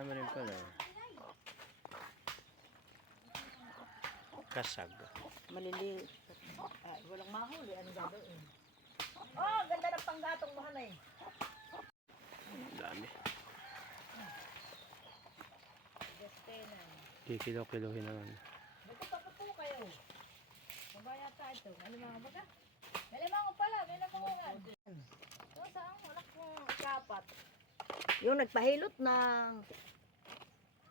Marami rin pala. Kasag. Maliliit. Ah, walang mahuli. Ano gagawin? Oh, ganda ng panggatong mo hanay. Ang dami. Kikilo-kilohin naman. Magkapapa po kayo. Mabaya tayo ito. Ano mga baga? Nalimango pala. May nakungan. So, saan? Wala kong kapat. Yung nagpahilot ng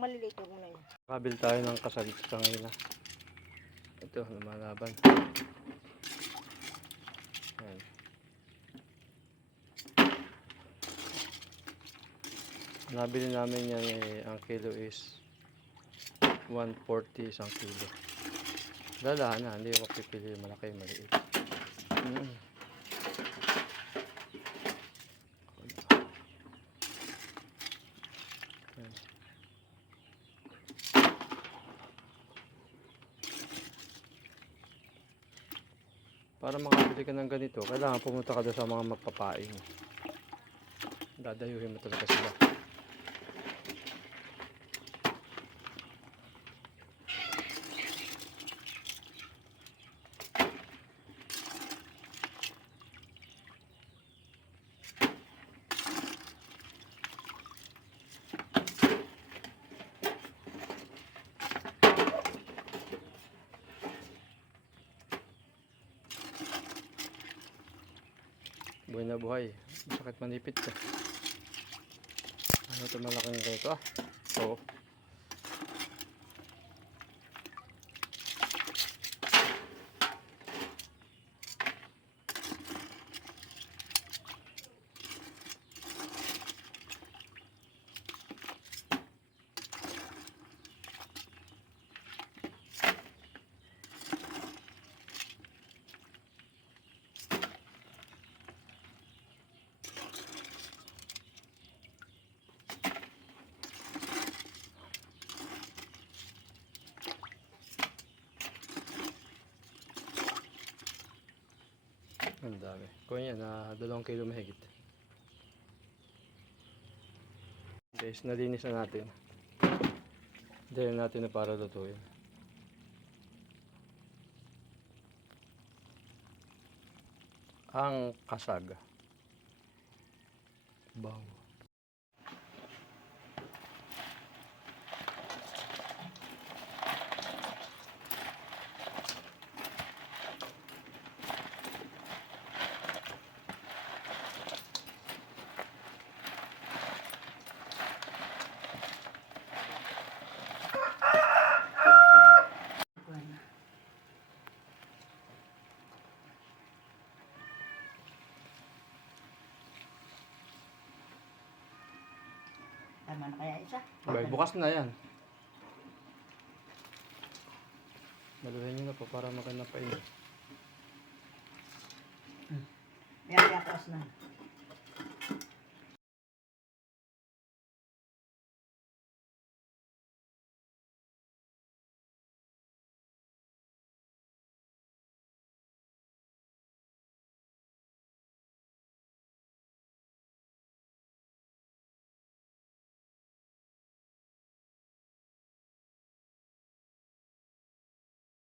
Yung maliliit, huwag mo na yun. Kabil tayo ng kasag sa ngayon. Ito, lumalaban. Ayan. Nabili namin yan eh, ang kilo is 140 isang kilo. Dala na, hindi ko pipili malaki, maliit. Mm. Ayan. Para makabili ka ng ganito, kailangan pumunta ka doon sa mga magpapaing. Dadayuhin mo talaga sila. Buhay na buhay. Masakit manipit ka. Ano ito malaking ganito ah? Oo. Ang dami. Kung yan, na dalawang kilo mahigit. Guys, nalinis na natin. Dahil natin na para lutuin. Ang kasag. Baw. Tama na kaya isa? Bay, bukas na yan. Maluhin nyo na po para maganda pa yun. May ayakos na.